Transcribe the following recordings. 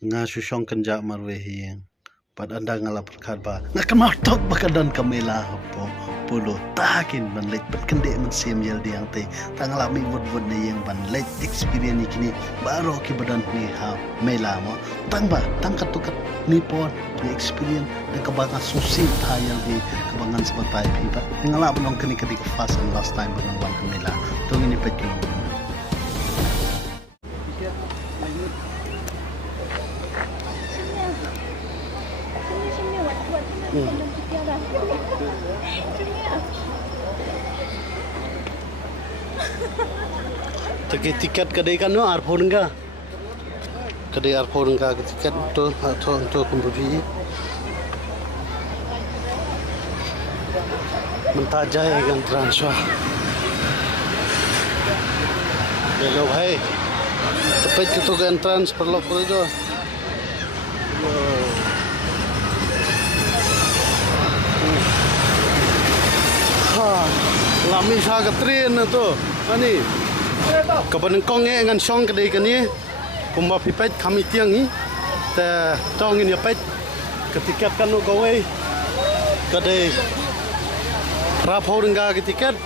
nga susong kanja marwe hiyeng pad anda ngala perkat ba nga kamartot bakadan kamela po pulo takin banlet pat kende man sim yel diang te tangala mi wod na yang banlet experience kini baro ki badan ni ha mela mo tang ba tang katukat ni po ni experience na kabanga susi hayal di kabangan sa patay pipa ngala banong kani kadi ka fast and last time banong wan mela tong ini pet kilo Tagi tiket kedai kan no arpon ka. Kedai arpon ka tiket tu untuk kumpupi. Mentajai kan transfer. Hello bhai. Cepat tu kan transfer lock tu. Lami sa ka train na to. Ani. Kapan kong ngan song kedai kan ni. Pumba pipet kami tiang ni. Te tong ini pet ketiket kan no gawe. Kedai rapor enggak ketiket.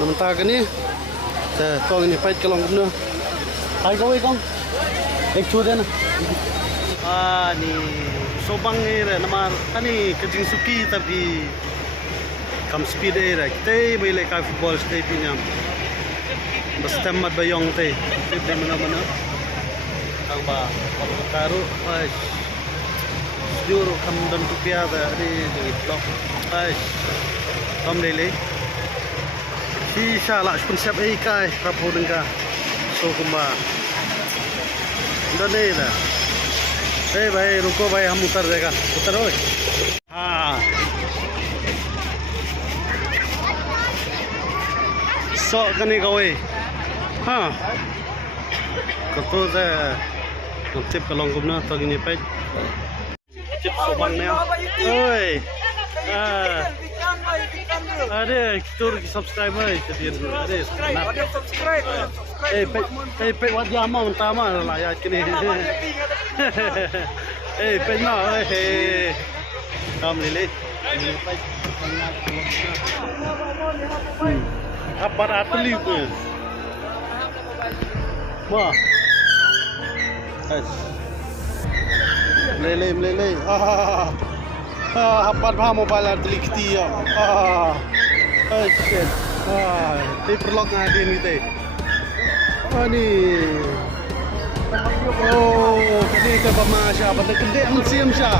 Namenta kan ni. Te tong ini pet kelong guna. Hai gawe kong. Ek chu den. Ni sobang ni nama ani kejing suki tapi kam speed era kita boleh kai football stay pinjam bas tamat bayong te te mana ang ba taru ai juru kam dan rupiah dari blok ai kam lele insya Allah konsep ai kai rapo dengka so kumba dan ni lah भाई रुको भाई हम उतर देगा उतरो हाँ so kani gawe ha kato de tip kalong gumna to gini pet tip sobang ne oi ada tur ki subscriber jadi ada subscribe pet wat jama utama lah ya kini pet na kam lele pet apa atli pun wah lele apa bah mobile atli kiti ya shit te perlok ngadi ni te ani oh kini ke bamasya pada kende musim sya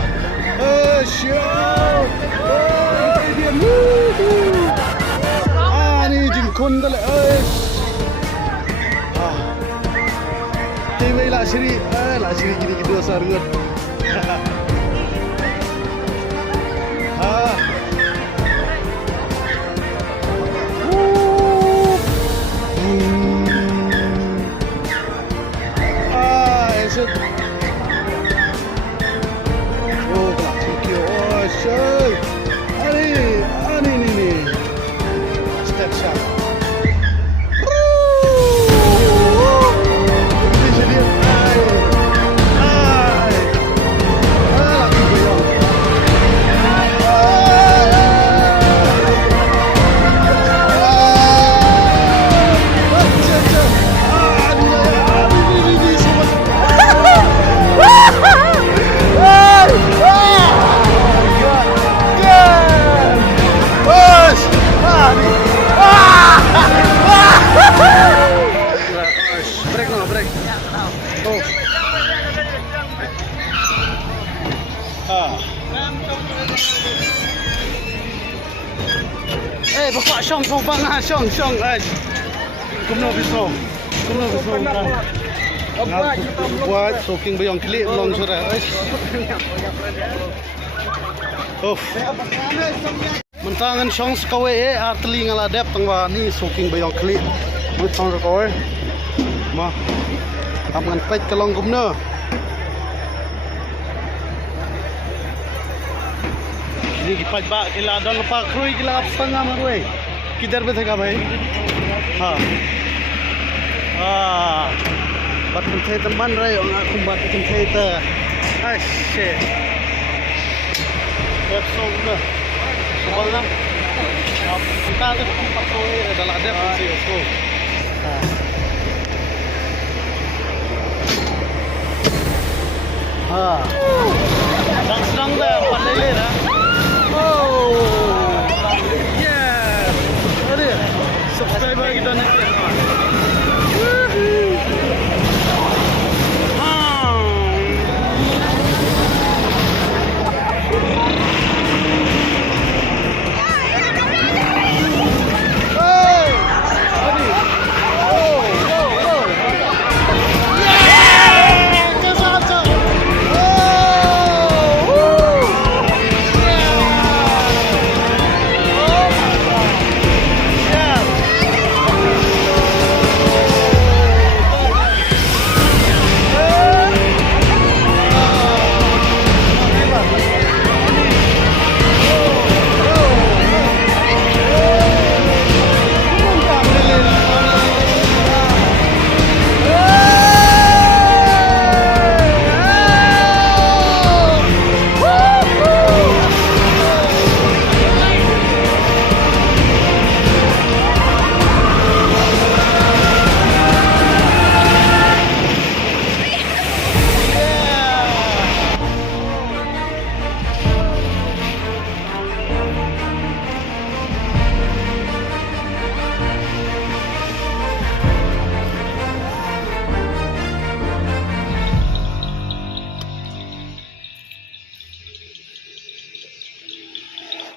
syok dia ni jingkon dale TV la siri gini gitu sarngot esok oh tak Tokyo oh syok ani ni step shot bapak syong bang syong kumno biso buat soking bayong klik long sudah mentangan syong skawe artli ngala dep tangwa ni soking bayong klik mutang skawe mah aman pet kelong kumno ini kipat bak kila dan lepak krui kila setengah marwe किधर पे थे का भाई हाँ bat kentai teman rai orang aku bat kentai ta. Ai shit. Episode na. Subang na. Kita ada tempat tu dalam ada sih so. Ha. Sedang dah 4 lele dah.